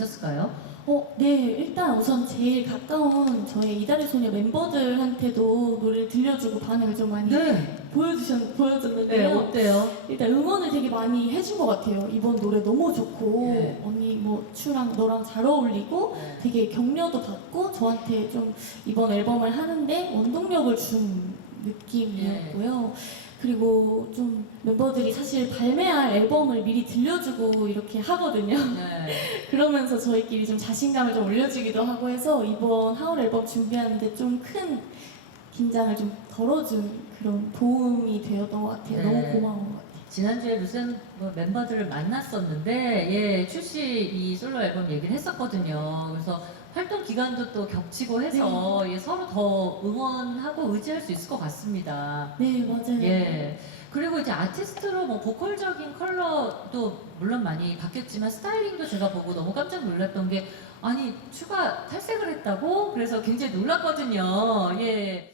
있었을까요? 어, 네. 일단 우선 제일 가까운 저희 이달의 소녀 멤버들한테도 노래를 들려주고 반응을 좀 많이 네. 보여주셨, 네, 보여줬는데요. 어때요? 일단 응원을 되게 많이 해준 것 같아요. 이번 노래 너무 좋고 네. 언니 뭐 추랑 너랑 잘 어울리고 네. 되게 격려도 받고 저한테 좀 이번 앨범을 하는데 원동력을 준 느낌이었고요. 그리고 좀 멤버들이 사실 발매할 앨범을 미리 들려주고 이렇게 하거든요. 네. 그러면서 저희끼리 좀 자신감을 좀 올려주기도 하고 해서 이번 하울 앨범 준비하는데 좀 큰 긴장을 좀 덜어준 그런 도움이 되었던 것 같아요. 네. 너무 고마운 것 같아요. 지난주에 무슨 뭐 멤버들을 만났었는데 예 출시 이 솔로 앨범 얘기를 했었거든요. 그래서 활동 기간도 또 겹치고 해서 예, 서로 더 응원하고 의지할 수 있을 것 같습니다. 네, 맞아요. 예. 그리고 이제 아티스트로 뭐 보컬적인 컬러도 물론 많이 바뀌었지만 스타일링도 제가 보고 너무 깜짝 놀랐던 게 아니 추가 탈색을 했다고 그래서 굉장히 놀랐거든요. 예.